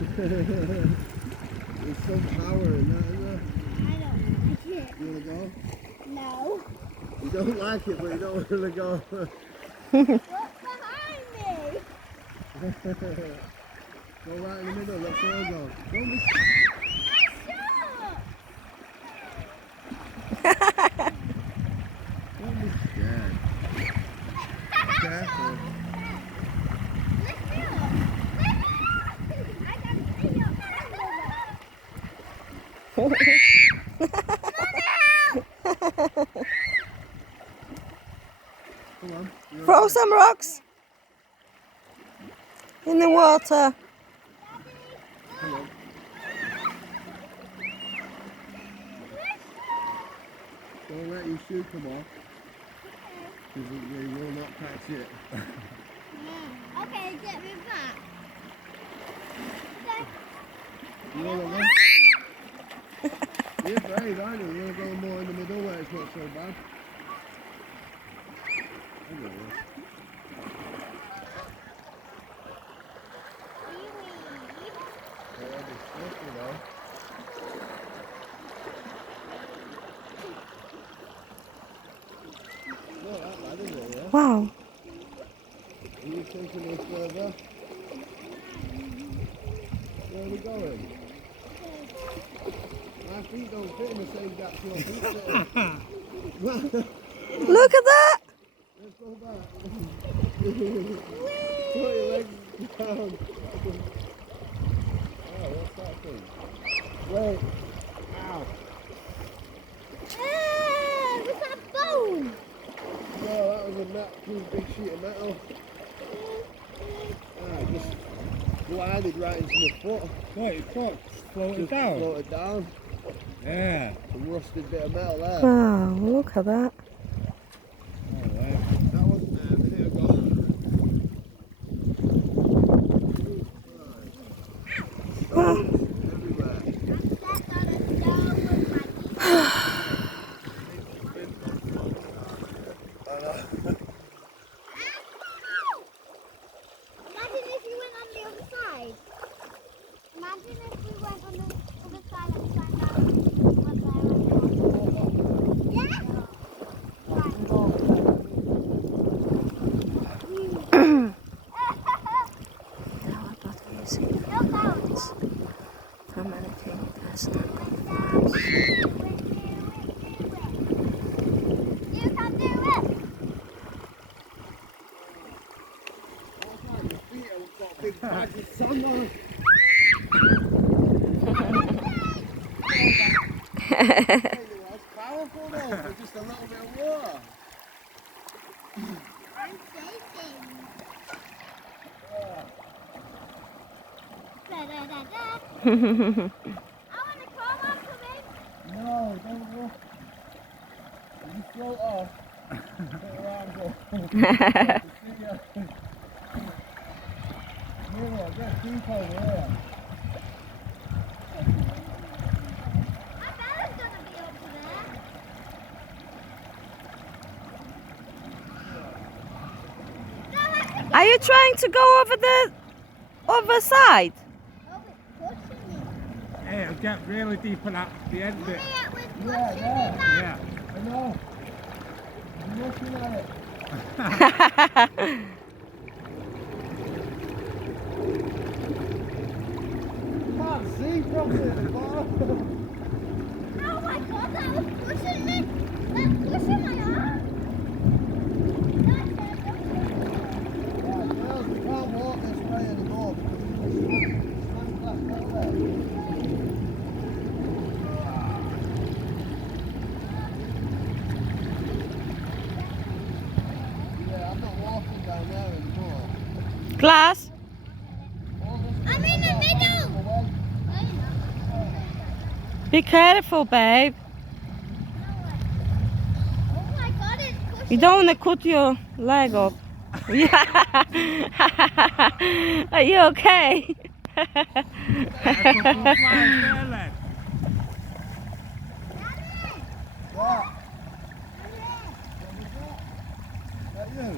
There's some power in that, isn't there? I don't like it. You want to go? No. You don't like it, but you don't want to go. Look behind me. Go right in the middle, let's all go. Don't be Don't be scared. Careful. Come on. Throw some rocks in the water. Come on. Don't let your shoe come off. Because they will not catch it. Okay, get me back. You want to go? You're brave, aren't you? You want to go more in the middle where it's not so bad. I know this. Yeah, be careful though. Not that bad, is it, yeah? Wow. Are you taking this further? Where are we going? My feet don't fit in the same gap your feet fit in. Look at that. Let's go back. Put your legs down. Oh, what's that thing? Wait. Ow. What's that bone? No, that was a too big sheet of metal. Ah, it just glided right into my foot. What, your foot floated Just down? floated down. Yeah. A rusted bit of metal there. Wow, look at that. Oh, wow. That wasn't there a minute ago. Stones everywhere. Imagine if you went on the other side. Imagine if we went on the other side and found out what there was. Yeah? Right. Look out. How many fingers? You can do it. Your feet have got big bags of sand on. It's powerful though, for just a little bit of water. I'm shaking. Da, da, da, da. I want to crawl up to me. No, don't look. You float off. Put your arms up. Mira, get deep over here. I Bella's going to be up there. Are you trying to go over the other side? Oh, it's pushing me. Hey, it'll get really deep at the end bit. Mummy, it was pushing me Yeah. back. Yeah. I know. I'm looking at it. You can't see properly at the bottom. Oh my god, that was pushing me. That's pushing my arm. That's it. Yeah, girls, we can't walk this way anymore because it's slank that metal there. Yeah, I'm not walking down there anymore. Glass? I'm in the middle. Be careful, babe. Oh my god, it's pushing. You don't want to cut your leg off. Yeah. Are you okay? A couple of flies there, lad. What? Is that you?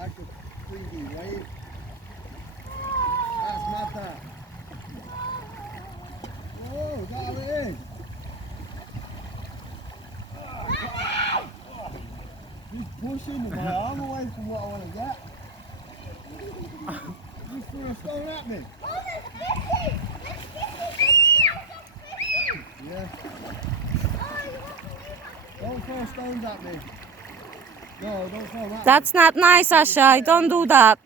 like a 3D wave. That's mad that. Oh, is that how it is? Just pushing my arm away from what I want to get. You threw a stone at me. Oh, there's fishing! There's fishing! Yeah. Oh, you have to leave us. Don't throw stones at me. No, don't throw them at me. That's not nice, Asha. Don't do that.